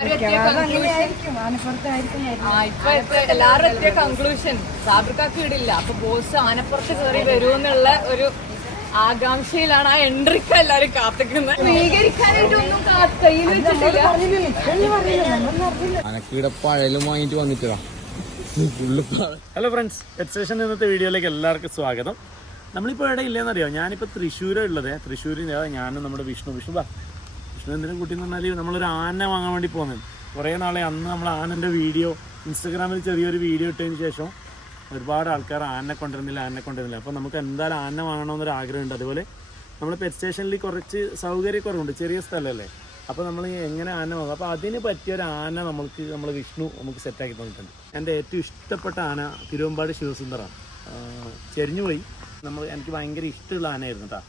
എല്ലാരും എത്തിയ കൺക്ലൂഷൻ സാബിർക്കാക്ക് ഇടില്ല. അപ്പൊ ബോസ് ആനപ്പുറത്ത് കയറി വരുമെന്നുള്ള ഒരു ആകാംക്ഷയിലാണ് ആ എൻട്രിക്ക് എല്ലാരും കാത്തിക്കുന്നത്. സ്വീകരിക്കാനായിട്ടൊന്നും കയ്യിൽ വെച്ചിട്ടില്ല. പഴലും വാങ്ങിട്ട് വന്നിട്ടാ. ഹലോ ഫ്രണ്ട്സ്, പെറ്റ് സ്റ്റേഷൻ ഇന്നത്തെ വീഡിയോയിലേക്ക് എല്ലാവർക്കും സ്വാഗതം. നമ്മളിപ്പോൾ എവിടെ ഇല്ലെന്നറിയോ? ഞാനിപ്പോൾ തൃശ്ശൂരാണ് ഉള്ളത്. തൃശ്ശൂരിൽ ഞാനും നമ്മുടെ വിഷ്ണു എന്തിനും കുട്ടി എന്ന് പറഞ്ഞാൽ നമ്മളൊരു ആന വാങ്ങാൻ വേണ്ടി പോകുന്നത്. കുറേ നാളെ അന്ന് നമ്മൾ ആനൻ്റെ വീഡിയോ ഇൻസ്റ്റഗ്രാമിൽ ചെറിയൊരു വീഡിയോ ഇട്ടതിന് ശേഷം ഒരുപാട് ആൾക്കാർ ആനനെ കൊണ്ടുവരുന്നില്ല. അപ്പോൾ നമുക്ക് എന്തായാലും ആന വാങ്ങണമെന്നൊരു ആഗ്രഹമുണ്ട്. അതുപോലെ നമ്മൾ പെറ്റ് സ്റ്റേഷനിൽ കുറച്ച് സൗകര്യക്കുറവുണ്ട്, ചെറിയ സ്ഥലമല്ലേ. അപ്പോൾ നമ്മൾ എങ്ങനെ ആന വാങ്ങും? അപ്പോൾ അതിന് പറ്റിയൊരു ആന നമ്മൾ വിഷ്ണു നമുക്ക് സെറ്റാക്കി തന്നിട്ടുണ്ട്. എൻ്റെ ഏറ്റവും ഇഷ്ടപ്പെട്ട ആന തിരുവമ്പാടി ശിവസുന്ദറാണ്. ചെരിഞ്ഞുപോയി. എനിക്ക് ഭയങ്കര ഇഷ്ടമുള്ള ആനയായിരുന്നു കേട്ടോ.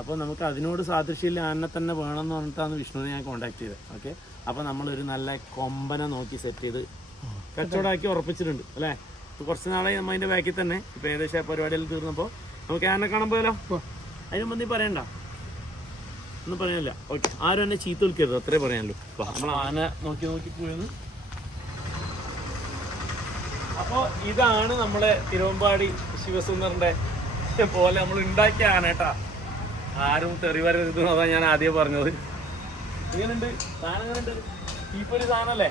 അപ്പോൾ നമുക്ക് അതിനോട് സാദൃശ്യമില്ല ആനനെ തന്നെ വേണമെന്ന് പറഞ്ഞിട്ടാണ് വിഷ്ണുവിനെ ഞാൻ കോൺടാക്ട് ചെയ്തത്. ഓക്കെ, അപ്പോൾ നമ്മളൊരു നല്ല കൊമ്പനെ നോക്കി സെറ്റ് ചെയ്ത് കച്ചവടമാക്കി ഉറപ്പിച്ചിട്ടുണ്ട് അല്ലേ. ഇപ്പോൾ കുറച്ച് നാളായി നമ്മൾ അതിൻ്റെ ബാക്കിൽ തന്നെ. ഇപ്പോൾ ഏകദേശം പരിപാടിയെല്ലാം തീർന്നപ്പോൾ നമുക്ക് ആനനെ കാണാൻ പോയാലോ? അതിന് മുമ്പ് നീ പറയണ്ട, ഒന്നും പറയാനില്ല. ഓക്കെ, ആരും എന്നെ ചീത്ത വിളിക്കരുത്, അത്രേ പറയാനല്ലോ. അപ്പോൾ നമ്മൾ ആന നോക്കി പോയത്. അപ്പോൾ ഇതാണ് നമ്മളെ തിരുവമ്പാടി ശിവസുന്ദറിൻ്റെ പോലെ നമ്മൾ ഉണ്ടാക്കിയ ആന കേട്ടാ. ആരും തെറി വരരുത് അതാണ് ഞാൻ ആദ്യം പറഞ്ഞത്. എങ്ങനെയുണ്ട് സാധനം? എങ്ങനെയുണ്ട്? ഈപ്പൊരു സാധനല്ലേ?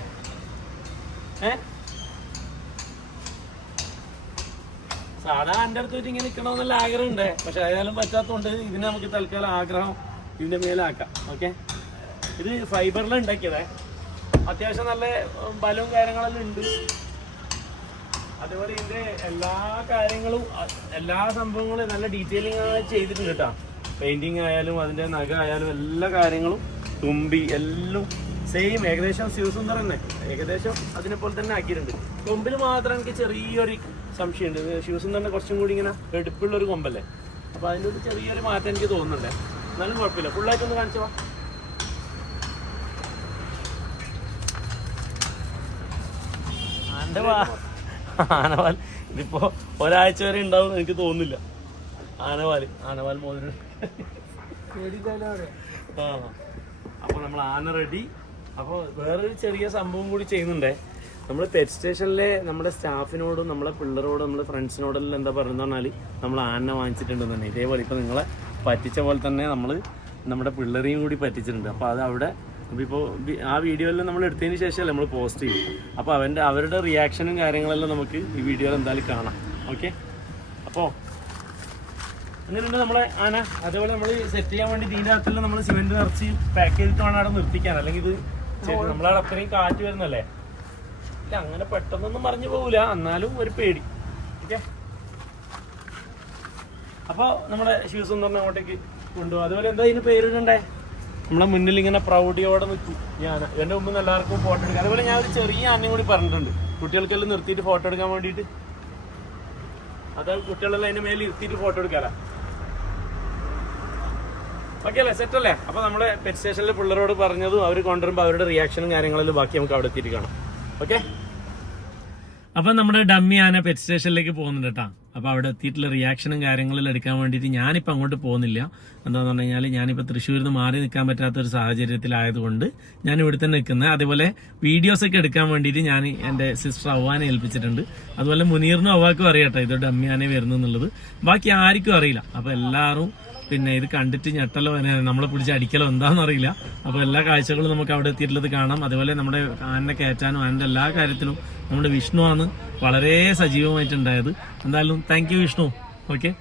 സാധാരണ എൻ്റെ അടുത്ത് വെച്ച് ഇങ്ങനെ നിൽക്കണമെന്നുള്ള ആഗ്രഹമുണ്ട്. പക്ഷെ ഏതായാലും പറ്റാത്തതുകൊണ്ട് ഇതിനെ നമുക്ക് തൽക്കാലം ആഗ്രഹം ഇതിൻ്റെ മേലാക്കാം. ഓക്കെ, ഇത് ഫൈബറിലാണ് ഉണ്ടാക്കിയതേ. അത്യാവശ്യം നല്ല ബലവും കാര്യങ്ങളെല്ലാം ഉണ്ട്. അതേപോലെ ഇതിൻ്റെ എല്ലാ കാര്യങ്ങളും എല്ലാ സംഭവങ്ങളും നല്ല ഡീറ്റെയിലിംഗ് ചെയ്തിട്ടുണ്ട് കേട്ടോ. പെയിൻറ്റിങ് ആയാലും അതിൻ്റെ നഖ ആയാലും എല്ലാ കാര്യങ്ങളും തുമ്പി എല്ലാം സെയിം ഏകദേശം ശിവസുന്ദർ തന്നെ ഏകദേശം അതിനെപ്പോലെ തന്നെ ആക്കിയിട്ടുണ്ട്. കൊമ്പിൽ മാത്രം എനിക്ക് ചെറിയൊരു സംശയമുണ്ട്. ശിവസുന്ദറിൻ്റെ കുറച്ചും കൂടി ഇങ്ങനെ എടുപ്പുള്ളൊരു കൊമ്പല്ലേ. അപ്പോൾ അതിൻ്റെ ഒരു ചെറിയൊരു മാറ്റം എനിക്ക് തോന്നുന്നുണ്ട്. എന്നാലും കുഴപ്പമില്ല. ഫുള്ളായിട്ടൊന്ന് കാണിച്ചോ. ആനവാൽ ഇതിപ്പോൾ ഒരാഴ്ച വരെ ഉണ്ടാവും എനിക്ക് തോന്നുന്നില്ല. ആനവാൽ മോതിരം. ആ, അപ്പോൾ നമ്മൾ ആന റെഡി. അപ്പോൾ വേറൊരു ചെറിയ സംഭവം കൂടി ചെയ്യുന്നുണ്ടേ. നമ്മൾ പെറ്റ് സ്റ്റേഷനിലെ നമ്മുടെ സ്റ്റാഫിനോടും നമ്മളെ പിള്ളേരോടും നമ്മുടെ ഫ്രണ്ട്സിനോടെല്ലാം എന്താ പറയുന്നത് പറഞ്ഞാൽ നമ്മൾ ആനനെ വാങ്ങിച്ചിട്ടുണ്ടെന്ന് തന്നെ. ഇതേപോലെ ഇപ്പോൾ നിങ്ങളെ പറ്റിച്ച പോലെ തന്നെ നമ്മൾ നമ്മുടെ പിള്ളേരെയും കൂടി പറ്റിച്ചിട്ടുണ്ട്. അപ്പോൾ അത് അവിടെ ഇപ്പോൾ ആ വീഡിയോയെല്ലാം നമ്മൾ എടുത്തതിന് ശേഷമല്ലേ നമ്മൾ പോസ്റ്റ് ചെയ്യും. അപ്പോൾ അവരുടെ റിയാക്ഷനും കാര്യങ്ങളെല്ലാം നമുക്ക് ഈ വീഡിയോയിൽ എന്തായാലും കാണാം. ഓക്കെ, അപ്പോൾ അങ്ങനെയുണ്ട് നമ്മളെ ആന. അതേപോലെ നമ്മൾ സെറ്റ് ചെയ്യാൻ വേണ്ടി ഇതിൻ്റെ അകത്തെല്ലാം നമ്മൾ സിമെൻറ്റ് നിറച്ച് പാക്ക് ചെയ്തിട്ട് വേണം അവിടെ നിർത്തിക്കാൻ. അല്ലെങ്കിൽ ഇത് നമ്മളവിടെ അത്രയും കാറ്റ് വരുന്നല്ലേ. ഇല്ല, അങ്ങനെ പെട്ടെന്നൊന്നും മറിഞ്ഞു പോകില്ല, എന്നാലും ഒരു പേടി. ഓക്കെ, അപ്പോൾ നമ്മുടെ ശിവസുന്ദറിനെ അങ്ങോട്ടേക്ക് കൊണ്ടുപോകും. അതുപോലെ എന്താ ഇതിന് പേരിടണ്ടേ? നമ്മളെ മുന്നിൽ ഇങ്ങനെ പ്രൗഢിയോടെ നിൽക്കും ഞാൻ. എൻ്റെ മുമ്പ് എല്ലാവർക്കും ഫോട്ടോ എടുക്കാം. അതുപോലെ ഞാൻ ഒരു ചെറിയ ആനയും കൂടി പറഞ്ഞിട്ടുണ്ട് കുട്ടികൾക്കെല്ലാം നിർത്തിയിട്ട് ഫോട്ടോ എടുക്കാൻ വേണ്ടിയിട്ട്. അതായത് കുട്ടികളെല്ലാം അതിൻ്റെ മേലെ ഇരുത്തിയിട്ട് ഫോട്ടോ എടുക്കാമല്ലോ. ഓക്കെ അല്ലേ, സെറ്റ് അല്ലേ? അപ്പോൾ നമ്മുടെ പെറ്റ് സ്റ്റേഷനിലെ പിള്ളേരോട് പറഞ്ഞതും അവർ കൊണ്ടുവരുമ്പോൾ അവരുടെ റിയാക്ഷനും കാര്യങ്ങളെല്ലാം ബാക്കി നമുക്ക് അവിടെ എത്തിയിട്ട് കാണാം. ഓക്കെ, അപ്പം നമ്മുടെ ഡമ്മി ആന പെറ്റ് സ്റ്റേഷനിലേക്ക് പോകുന്നുണ്ട് കേട്ടോ. അപ്പോൾ അവിടെ എത്തിയിട്ടുള്ള റിയാക്ഷനും കാര്യങ്ങളെല്ലാം എടുക്കാൻ വേണ്ടിയിട്ട് ഞാനിപ്പോൾ അങ്ങോട്ട് പോകുന്നില്ല. എന്താണെന്ന് പറഞ്ഞു കഴിഞ്ഞാൽ ഞാനിപ്പോൾ തൃശ്ശൂരിൽ നിന്ന് മാറി നിൽക്കാൻ പറ്റാത്തൊരു സാഹചര്യത്തിലായതുകൊണ്ട് ഞാൻ ഇവിടെ തന്നെ നിൽക്കുന്നത്. അതേപോലെ വീഡിയോസൊക്കെ എടുക്കാൻ വേണ്ടിയിട്ട് ഞാൻ എൻ്റെ സിസ്റ്റർ അവ്വാനെ ഏൽപ്പിച്ചിട്ടുണ്ട്. അതുപോലെ മുനീറിനും അവ്വാക്കും അറിയാം കേട്ടോ ഇത് ഡമ്മി ആനയെ വരുന്നു എന്നുള്ളത്. ബാക്കി ആർക്കും അറിയില്ല. അപ്പോൾ എല്ലാവരും പിന്നെ ഇത് കണ്ടിട്ട് ഞെട്ടലോ നമ്മളെ പിടിച്ച് അടിക്കലോ എന്താണെന്ന് അറിയില്ല. അപ്പോൾ എല്ലാ കാഴ്ചകളും നമുക്ക് അവിടെ എത്തിയിട്ടുള്ളത് കാണാം. അതുപോലെ നമ്മുടെ ആനനെ കയറ്റാനും ആനൻ്റെ എല്ലാ കാര്യത്തിലും നമ്മുടെ വിഷ്ണുവാണ് വളരെ സജീവമായിട്ടുണ്ടായത്. എന്തായാലും താങ്ക് യു വിഷ്ണു. ഓക്കെ,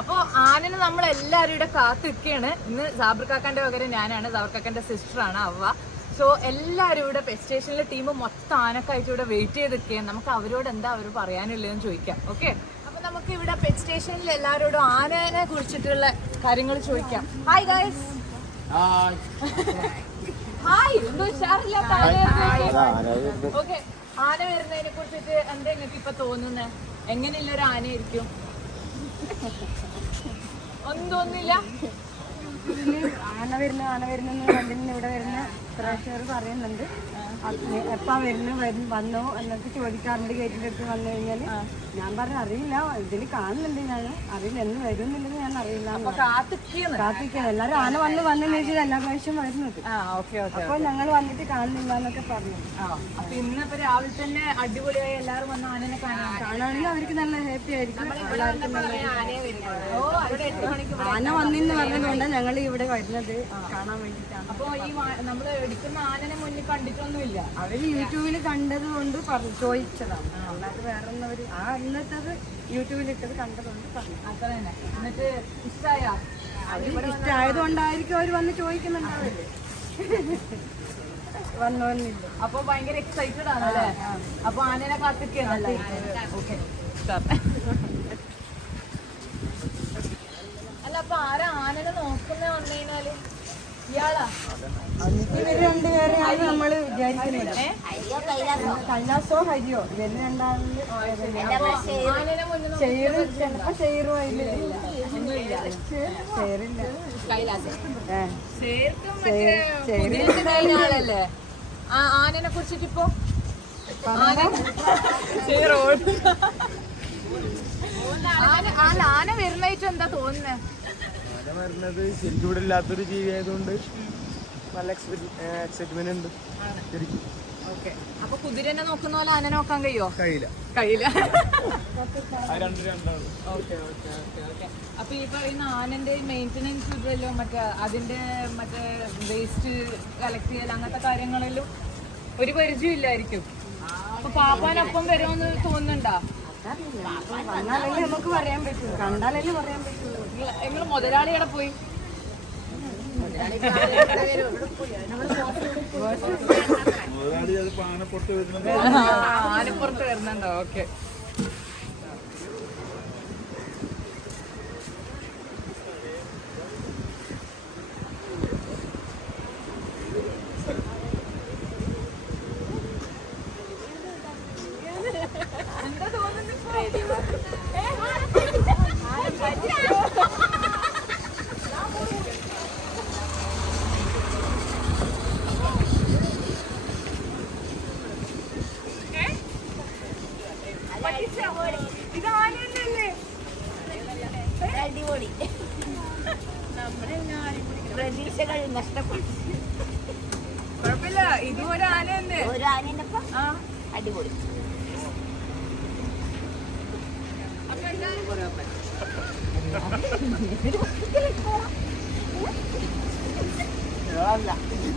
അപ്പോൾ ആനനെ നമ്മൾ എല്ലാവരും ഇവിടെ കാത്തിരിക്കുകയാണ്. ഇന്ന് സാബിർക്കാക്കാന്റെ പകരം ഞാനാണ്. സാബിർക്കാക്കാന്റെ സിസ്റ്ററാണ് അവ. സോ എല്ലാവരും ഇവിടെ പെറ്റ് സ്റ്റേഷനിലെ ടീം മൊത്തം ആനക്കായിട്ട് ഇവിടെ വെയിറ്റ് ചെയ്ത് നിൽക്കുകയാണ്. നമുക്ക് അവരോട് എന്താ അവർ പറയാനുള്ളതെന്ന് ചോദിക്കാം. ഓക്കെ, നമുക്ക് ഇവിടെ പെറ്റ് സ്റ്റേഷനിൽ എല്ലാവരോടും ആനനെ കുറിച്ചിട്ടുള്ള കാര്യങ്ങൾ ചോദിക്കാം. Hi guys. ഹായ്. എന്തോ ഉഷാറില്ലാത്ത ഓക്കെ, ആന വരുന്നതിനെ കുറിച്ചിട്ട് എന്താ നിങ്ങൾക്ക് ഇപ്പൊ തോന്നുന്നത്? എങ്ങനെയുള്ളൊരു ആനയായിരിക്കും? ഒന്നും തോന്നില്ല. യൂട്യൂബിൽ ആന വരുന്നെന്ന് കണ്ടിന് ഇവിടെ വരുന്ന പ്രേക്ഷകർ പറയുന്നുണ്ട്. എപ്പാ വന്നോ എന്നൊക്കെ ചോദിക്കാറുണ്ട്. ഗേറ്റിൻ്റെ അടുത്ത് വന്നു കഴിഞ്ഞാൽ ഞാൻ പറഞ്ഞു അറിയില്ല, ഇതിൽ കാണുന്നുണ്ട്, ഞാൻ അറിയില്ല എന്ന് വരുന്നില്ലെന്ന് ഞാൻ അറിയില്ല. കാത്തിരിക്കുകയാണ് എല്ലാവരും. ആന വന്നു ചോദിച്ചാൽ എല്ലാ പ്രാവശ്യം വരുന്നത്. അപ്പോൾ ഞങ്ങൾ വന്നിട്ട് കാണുന്നില്ല എന്നൊക്കെ പറഞ്ഞു. അപ്പൊ ഇന്നിപ്പോ രാവിലെ തന്നെ അടിപൊളിയായി എല്ലാവരും വന്ന് ആനനെ കാണുകയാണെങ്കിൽ അവർക്ക് നല്ല ഹാപ്പി ആയിരിക്കും. ആന വന്നിന്ന് പറഞ്ഞതുകൊണ്ട് ഞങ്ങൾ ഇവിടെ വരുന്നത് കാണാൻ വേണ്ടിയിട്ടാണ്. അപ്പൊ ഈ നമ്മള് എടുക്കുന്ന ആനനെ മുന്നിൽ കണ്ടിട്ടൊന്നുമില്ല. അവര് യൂട്യൂബിൽ കണ്ടത് കൊണ്ട് ചോദിച്ചതാണ്. അല്ലാതെ വേറെ ഒന്നും ഇന്നത്തത് യൂട്യൂബിൽ ഇട്ടത് കണ്ടതുകൊണ്ട് പറഞ്ഞു. അത്ര തന്നെ. എന്നിട്ട് ഇഷ്ടമായോ? ഇഷ്ടമായതുകൊണ്ടായിരിക്കും അവർ വന്ന് ചോദിക്കുന്നുണ്ടാവില്ലേ. വന്നോന്നില്ല. അപ്പൊ ഭയങ്കര എക്സൈറ്റഡ് ആണല്ലേ? അപ്പൊ ആനനെ കാത്തിരിക്കുകയാണല്ലേ? ഓക്കെ. അല്ല അപ്പൊ ആരാ ആനനെ നോക്കുന്ന വന്നു കഴിഞ്ഞാല്? ഇയാളാ? ഇവര് രണ്ടുപേരെയാണ് നമ്മള് വിചാരിക്കുന്നത്. കൈലാസോ ഹരിയോ ഇവര് രണ്ടാളില് ആനനെ മുന്നിൽ ചിലപ്പോ ഷെയറും അതിലില്ല. ഷെയറില്ല. ആളല്ലേ ആനനെ കുറിച്ചിട്ട് ഇപ്പൊ ആന വരുന്നതായിട്ട് എന്താ തോന്നുന്നേ? ആന വരുന്നത് ശരിക്കും ഇവിടെ ഇല്ലാത്തൊരു ജീവി ആയതുകൊണ്ട് നല്ല എക്സൈറ്റ്മെന്റ് ഉണ്ട്. ഓക്കെ. അപ്പൊ കുതിരനെ നോക്കുന്ന പോലെ ആന നോക്കാൻ കഴിയോ? കഴിയില്ല. ഓക്കെ. അപ്പൊ ഈ പറയുന്ന ആനന്റെ മെയിൻ്റെനൻസ് ഇതല്ലോ, അതിന്റെ വേസ്റ്റ് കളക്ട് ചെയ്യൽ അങ്ങനത്തെ കാര്യങ്ങളെല്ലാം ഒരു പരിചയം ഇല്ലായിരിക്കും. അപ്പൊ പാപ്പാനൊപ്പം വരുമെന്ന് തോന്നുന്നുണ്ടോ? വന്നാലല്ലേ നമുക്ക് പറയാൻ പറ്റുള്ളൂ, കണ്ടാലല്ലേ പറയാൻ പറ്റുള്ളൂ. നിങ്ങൾ മുതലാളിയുടെ പോയി ആനപ്പുറത്ത് വരുന്നുണ്ടോ? ഓക്കെ. എന്താ തോന്നുന്നു? ഇത് ആനയല്ലേ? അടിപൊളി. പ്രതീക്ഷകൾ നഷ്ടപ്പെട്ടു. കുഴപ്പമില്ല, ഇതും ഒരു ആന തന്നെ. ഒരു ആനേനപ്പം അടിപൊളി. അപ്പൊ എന്താ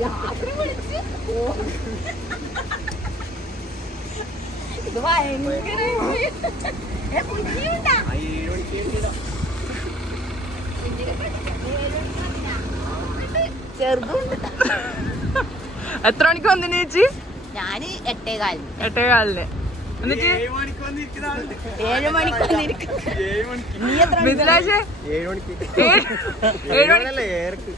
രാത്രി വിളിച്ച് ഇത് ഭയങ്കര ചെറുതുണ്ട്. എത്ര മണിക്ക് വന്നിന് ചേച്ചി? ഞാന് 8:15. 8:15. എന്നിട്ട് 7 മണിക്ക് വന്നിരിക്കും. നീ എത്ര മിഥിലാജ് 7 മണിക്ക്. 7 മണിക്ക്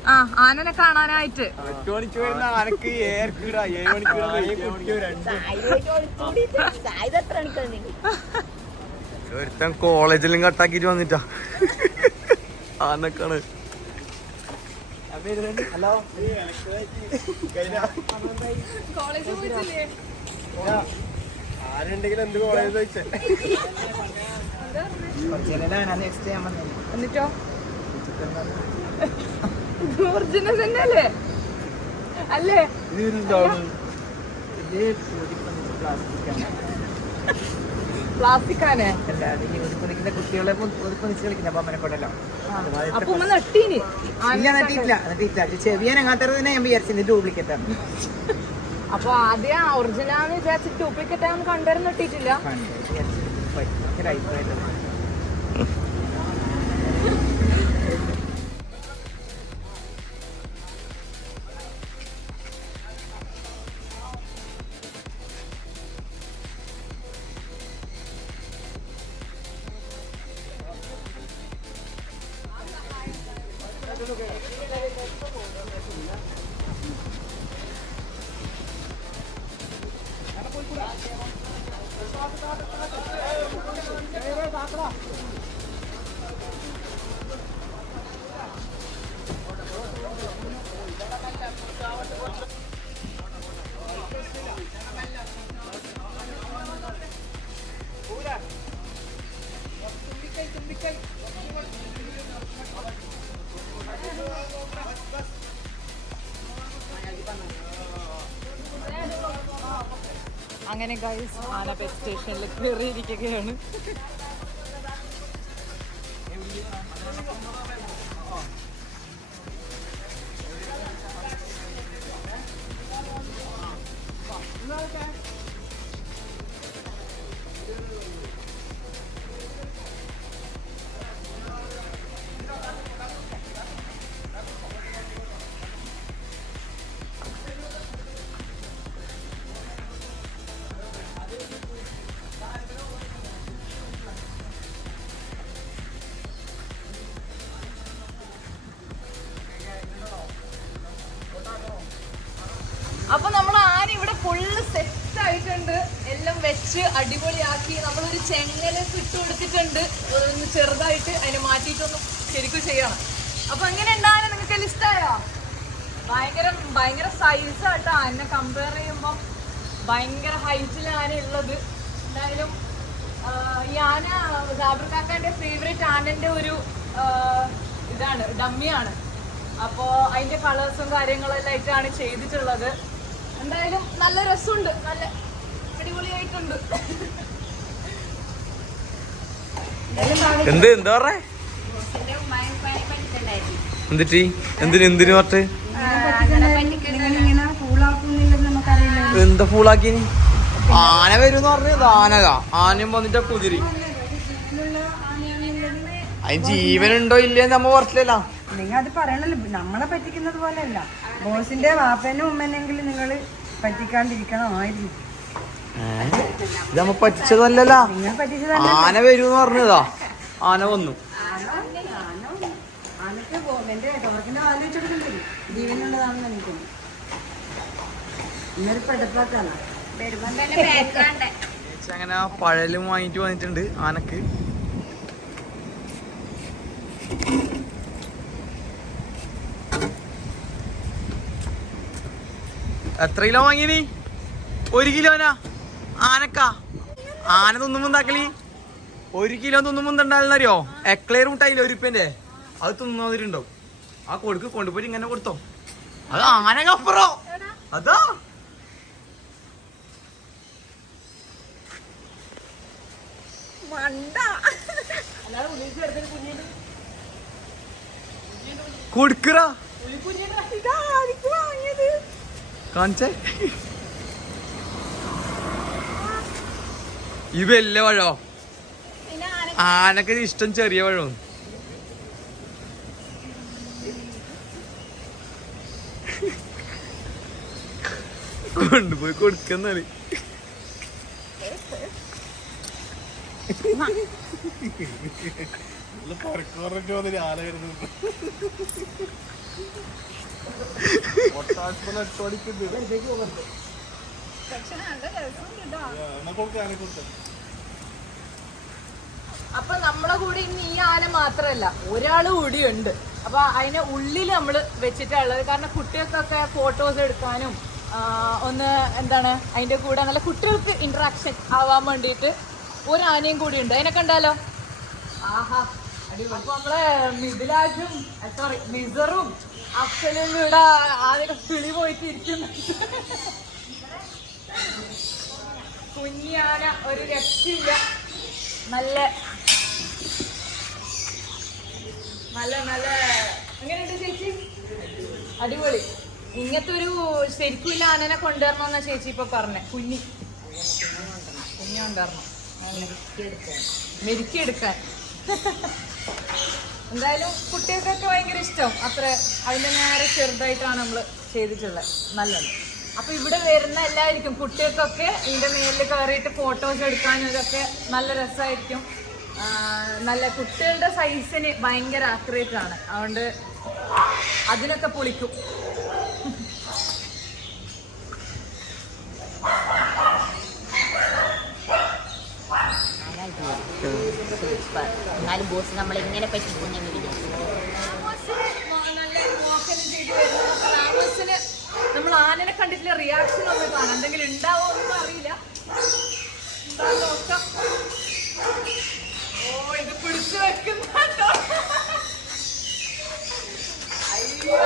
ആനനെ കാണാനായിട്ട് 8 മണിക്ക് വരുന്ന ആനക്ക് 7 മണിക്ക് എത്ര മണിക്ക് വന്നിരിക്കും? ഒരുത്തൻ കോളേജിലും കട്ടാക്കിട്ട് വന്നിട്ടാ ആനക്കാണ്. ഹലോ, കോളേജിൽ പോയിട്ടില്ലേ? ആരുണ്ടെങ്കിലും എന്ത് കോളേജ് ചോദിച്ചേ? എന്നിട്ടോ ഒറിജിനൽ തന്നെ അല്ലേ? അല്ലേ? പ്ലാസ്റ്റിക് ആനേ? കുട്ടികളെ കളിക്കുന്ന ബൊമ്മനെക്കൊണ്ടല്ലോ അപ്പൊ ഉമ്മ നട്ടീന് ചെവിയാൻ അങ്ങാത്തന്നെ ഞാൻ വിചാരിച്ചത് ഡ്യൂപ്ലിക്കേറ്റ് ആണ്. അപ്പൊ ആദ്യം ഒറിജിനൽ വിചാരിച്ച് ഡ്യൂപ്ലിക്കേറ്റ് ആണെന്ന് കണ്ടുവരുന്ന ഇട്ടിട്ടില്ല. അങ്ങനെ ഗൈസ് ആന പെറ്റ് സ്റ്റേഷനിൽ കയറിയിരിക്കുകയാണ്. അപ്പൊ നമ്മൾ ആന ഇവിടെ ഫുള്ള് സെറ്റ് ആയിട്ടുണ്ട്. എല്ലാം വെച്ച് അടിപൊളിയാക്കി നമ്മളൊരു ചെങ്ങല് ഇട്ട് കൊടുത്തിട്ടുണ്ട്. ഒന്ന് ചെറുതായിട്ട് അതിനെ മാറ്റിയിട്ടൊന്ന് ശരിക്കും ചെയ്യണം. അപ്പൊ എങ്ങനെ ഉണ്ടാകാൻ നിങ്ങൾക്ക് ഇഷ്ടമായോ? ഭയങ്കര സൈസാട്ടോ ആനെ കമ്പയർ ചെയ്യുമ്പം ഭയങ്കര ഹൈറ്റിലാണ് ഉള്ളത്. എന്തായാലും ഈ ആന സാബ്രിക്കാക്കാന്റെ ഫേവറേറ്റ് ആനന്റെ ഒരു ഇതാണ്, ഡമ്മിയാണ്. അപ്പോൾ അതിന്റെ കളേഴ്സും കാര്യങ്ങളെല്ലാം ആയിട്ടാണ് ചെയ്തിട്ടുള്ളത്. എന്തായാലും നല്ല രസമുണ്ട്, നല്ല അടിപൊളിയായിട്ടുണ്ട്. എന്താ പറഞ്ഞേ? എന്നിട്ട് എന്തിനു പറഞ്ഞ് എന്താ ഫൂളാക്കി? ആന വരും പറഞ്ഞത് ആനക ആനയും വന്നിട്ട് കുതിരി. അതിന് ജീവനുണ്ടോ ഇല്ലേന്ന് നമ്മ പറഞ്ഞില്ലല്ലോ. നിങ്ങൾ അത് പറയണല്ലോ, നമ്മളെ പറ്റിക്കുന്നത് പോലെയല്ല. ബോസിന്റെ വാപ്പനും ഉമ്മനെങ്കിലും നിങ്ങൾ പറ്റിക്കാണ്ടിരിക്കണമായിരുന്നു. ഇത് നമ്മ പറ്റിച്ചതല്ലല്ലോ. നിങ്ങൾ പറ്റിച്ചതല്ല. ആന വരൂന്ന് പറഞ്ഞതാ, ആന വന്നു. ആനക്ക് എന്റെ ടോർക്കിന്റെ വാല് വെച്ചെടുക്കണ്ടേ, ജീവനുള്ളതാണെന്ന് എനിക്ക് ഇന്നൊരു പെടപ്പാക്കാണ്. അങ്ങനെ പഴലും വാങ്ങിട്ട് വന്നിട്ടുണ്ട് ആനക്ക്. എത്ര കിലോ വാങ്ങിനി? 1 കിലോനാ ആനക്കാ? ആന തിന്നുമ്പോ എന്താക്കലി? 1 കിലോ തിന്നുമ്പോ എന്താണ്ടാലെന്നറിയോ? എക്ലെയർ മുട്ടായില്ല 1 രൂപന്റെ, അത് തിന്നവരുണ്ടാവും. ആ കൊടുക്ക് കൊണ്ടുപോയി ഇങ്ങനെ കൊടുത്തോ. അത് ആനക്കപ്പുറോ അതാ. കൊടുക്കറ കാണിച്ചേ. ഈ വലിയ പഴോ? ആനക്ക് ഇഷ്ടം ചെറിയ പഴം. കൊണ്ടുപോയി കൊടുക്കുന്നാല്. അപ്പൊ നമ്മളെ കൂടെ ഇന്ന് ഈ ആന മാത്രല്ല, ഒരാള് കൂടിയുണ്ട്. അപ്പൊ അതിനെ ഉള്ളിൽ നമ്മള് വെച്ചിട്ടുള്ളത്. കാരണം കുട്ടികൾക്കൊക്കെ ഫോട്ടോസ് എടുക്കാനും ഒന്ന് എന്താണ് അതിന്റെ കൂടെ നല്ല കുട്ടികൾക്ക് ഇന്ററാക്ഷൻ ആവാൻ വേണ്ടിയിട്ട് ഒരു ആനയും കൂടി ഉണ്ട്. അതിനെ കണ്ടാലോ? ആഹാ, അപ്പൊ നമ്മളെ മിഥിലാജും സോറി മിസറും അഫ്സലും ഇവിടെ ആദ്യം കിളി പോയിട്ട് ഇരിക്കുന്നുണ്ട്. കുഞ്ഞാന ഒരു രക്ഷയില്ല. നല്ല നല്ല നല്ല എങ്ങനെയുണ്ട് ചേച്ചി? അടിപൊളി. ഇങ്ങനത്തെ ഒരു ശരിക്കും ആനനെ കൊണ്ടുവരണമെന്നാ ചേച്ചി ഇപ്പൊ പറഞ്ഞേ. കുഞ്ഞുണ്ടായിരുന്നു മെരുക്കിയെടുക്കാൻ. എന്തായാലും കുട്ടികൾക്കൊക്കെ ഭയങ്കര ഇഷ്ടം. അത്ര അതിൻ്റെ നേരെ ചെറുതായിട്ടാണ് നമ്മൾ ചെയ്തിട്ടുള്ളത്. നല്ലത്. അപ്പൊ ഇവിടെ വരുന്ന എല്ലാവർക്കും കുട്ടികൾക്കൊക്കെ ഇതിന്റെ മേലിൽ കയറിയിട്ട് ഫോട്ടോസ് എടുക്കാനും ഇതൊക്കെ നല്ല രസമായിരിക്കും. നല്ല കുട്ടികളുടെ സൈസിന് ഭയങ്കര ആക്യുറേറ്റ് ആണ്. അതുകൊണ്ട് അതിനൊക്കെ പൊളിക്കും. എന്നാലും ബോസ് നമ്മളെങ്ങനെ പറ്റിക്കുന്നെങ്കിൽ നല്ല കണ്ടിട്ടില്ല, റിയാക്ഷൻ ഒന്ന് കാണാം, എന്തെങ്കിലും ഉണ്ടാവോ ഒന്നും അറിയില്ല. നോക്കാം. ഓ ഇത് പിടിച്ചു വെക്കുന്നുണ്ടോ? അയ്യോ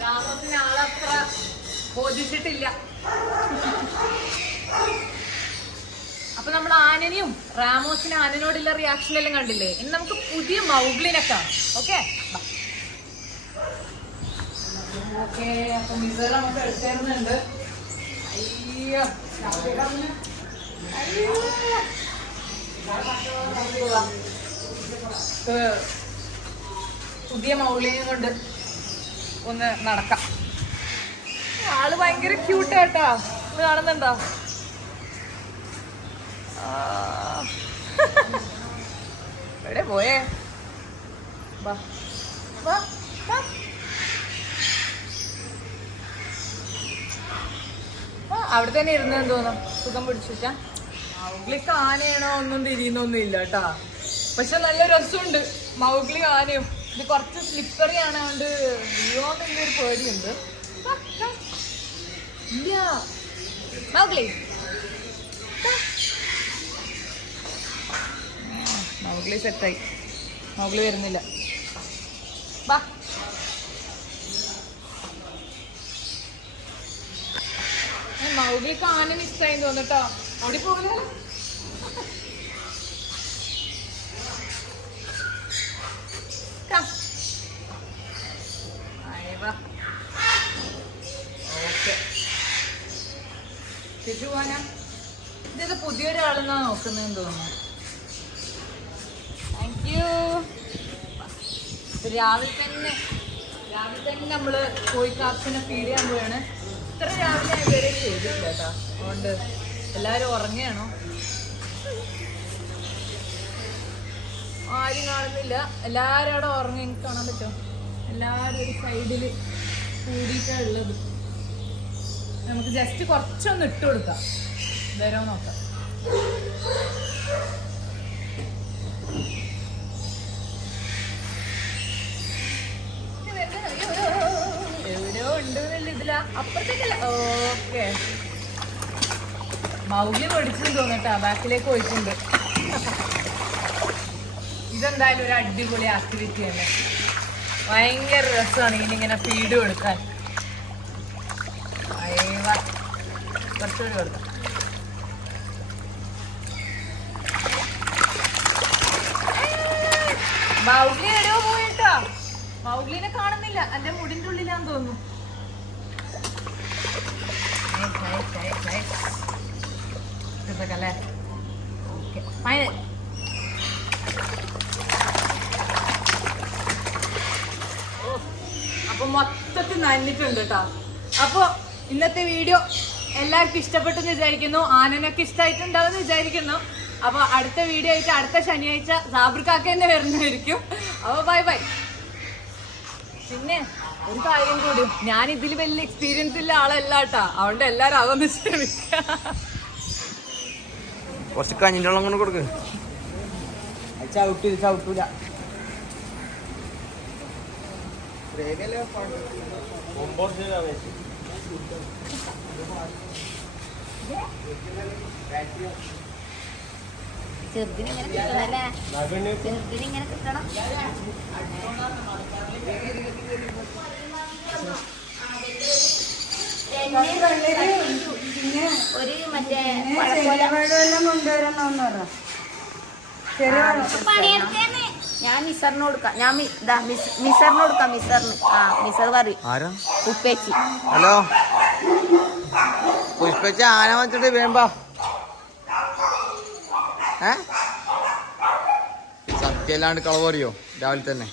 രാമോസിന് ആളത്ര ബോധിച്ചിട്ടില്ല. അപ്പൊ നമ്മൾ ആനനെയും റാമോസിന് ആനനോടുള്ള റിയാക്ഷൻ എല്ലാം കണ്ടില്ലേ. ഇനി നമുക്ക് പുതിയ മൗഗ്ലിനെ കാണാം. Okay okay. അപ്പൊ മിസർ നമുക്ക് എടുത്തേരുന്നുണ്ട്. അയ്യോ പുതിയ മൗഗ്ലിനെയും കൊണ്ട് ഒന്ന് നടക്കാം. ആള് ഭയങ്കര ക്യൂട്ടാട്ടാ, കാണുന്നുണ്ടോ? എവിടെ പോയേ? വാ വാ വാ. അവിടെ തന്നെ ഇരുന്നെന്ന് തോന്നുന്നു, സുഖം പിടിച്ചിട്ടാ. മൗഗ്ലിക്ക് ആനയാണോ ഒന്നും തിരിയുന്നൊന്നും ഇല്ല കേട്ടാ, പക്ഷെ നല്ല രസമുണ്ട് മൗഗ്ലി ആനയും. ഇത് കുറച്ച് സ്ലിപ്പറി ആണ്, അതുകൊണ്ട് വീഴോന്നുള്ളൊരു പേടിയുണ്ട്. ഇല്ല മൗഗ്ലി മൗഗ്ലി സെറ്റായി. മൗഗ്ലി വരുന്നില്ല. വാ മൗഗ്ലിക്ക് ആനന് ഇഷ്ടമായി തോന്നട്ടോ. ഓടി പോകില്ല. തിരിച്ചു പോവാനാ. ഇത് പുതിയൊരാളെന്നാ നോക്കുന്നതെന്ന് തോന്നുന്നു. Thank you. രാവിലെ തന്നെ നമ്മള് കോഴിക്കാർച്ചിനെ ഫീഡ് ചെയ്യാൻ പോവാണ്. ഇത്ര രാവിലെ ഞാൻ ഇതുവരെ ചെയ്തിട്ടില്ല കേട്ടോ, അതുകൊണ്ട് എല്ലാവരും ഉറങ്ങുകയാണോ? ആരും കാണുന്നില്ല, എല്ലാവരും അവിടെ ഉറങ്ങി. എനിക്ക് കാണാൻ പറ്റുമോ? എല്ലാവരും ഒരു സൈഡിൽ കൂടിയിട്ടാണ് ഉള്ളത്. നമുക്ക് ജസ്റ്റ് കുറച്ചൊന്ന് ഇട്ട് കൊടുക്കാം. വരോ നോക്കാം. എവിടെയോ ഉണ്ടെന്നില്ല ഇതിലാ, അപ്പുറത്തേക്കല്ല. ഓക്കെ മൗഗ്ലി പൊടിച്ചെന്ന് തോന്നട്ടാ, ബാക്കിലേക്ക് പോയിട്ടുണ്ട്. ഇതെന്തായാലും ഒരു അടിപൊളി ആക്ടിവിറ്റി തന്നെ. ഭയങ്കര രസമാണ് ഇങ്ങനെ ഫീഡ് കൊടുക്കാൻ. കുറച്ചുകൂടി കൊടുക്കാം. മൗഗ്ലി എവിടെയോ പോയിട്ടോ, മൗഗ്ലിനെ കാണുന്നില്ല. എന്റെ മുടിന്റെ ഉള്ളിലാന്ന് തോന്നുന്നു. അല്ലേ ഓക്കെ ഫൈനൽ. അപ്പൊ മൊത്തത്തിൽ നനഞ്ഞിട്ടുണ്ട് കേട്ടോ. അപ്പൊ ഇന്നത്തെ വീഡിയോ എല്ലാവർക്കും ഇഷ്ടപ്പെട്ടെന്ന് വിചാരിക്കുന്നു. ആനനൊക്കെ ഇഷ്ടമായിട്ടുണ്ടാവുമെന്ന് വിചാരിക്കുന്നു. അപ്പൊ അടുത്ത വീഡിയോ ആയിട്ട് അടുത്ത ശനിയാഴ്ച സാബിർക്കാക്ക തന്നെ വരുന്നതായിരിക്കും. അപ്പൊ ബൈ ബൈ. പിന്നെ ഒരു കാര്യം കൂടി, ഞാൻ ഇതിൽ വലിയ എക്സ്പീരിയൻസ് ഇല്ല ആളല്ല കേട്ടാ, അതുകൊണ്ട് എല്ലാരും അതൊന്ന് ശ്രമിക്കുക. കുറച്ച് കഞ്ഞിൻ്റെ വെള്ളം കൊണ്ട് കൊടുക്ക്. ചവിട്ടൂല. ചെറുതിനിങ്ങനെ കിട്ടണല്ലേ, ചെറുതിനിങ്ങനെ കിട്ടണം. ഒരു മറ്റേ ഞാൻ മിസറിന് കൊടുക്കാം. ഞാൻ മിസറിന് കൊടുക്കാം. മിസർ പറയും ഉപ്പേച്ചി. ഹലോ പുഷ്പച്ച ആന വച്ചിട്ട് വേമ്പാ. സത്യല്ലാണ്ട് കളവ് പറയോ രാവിലെ തന്നെ?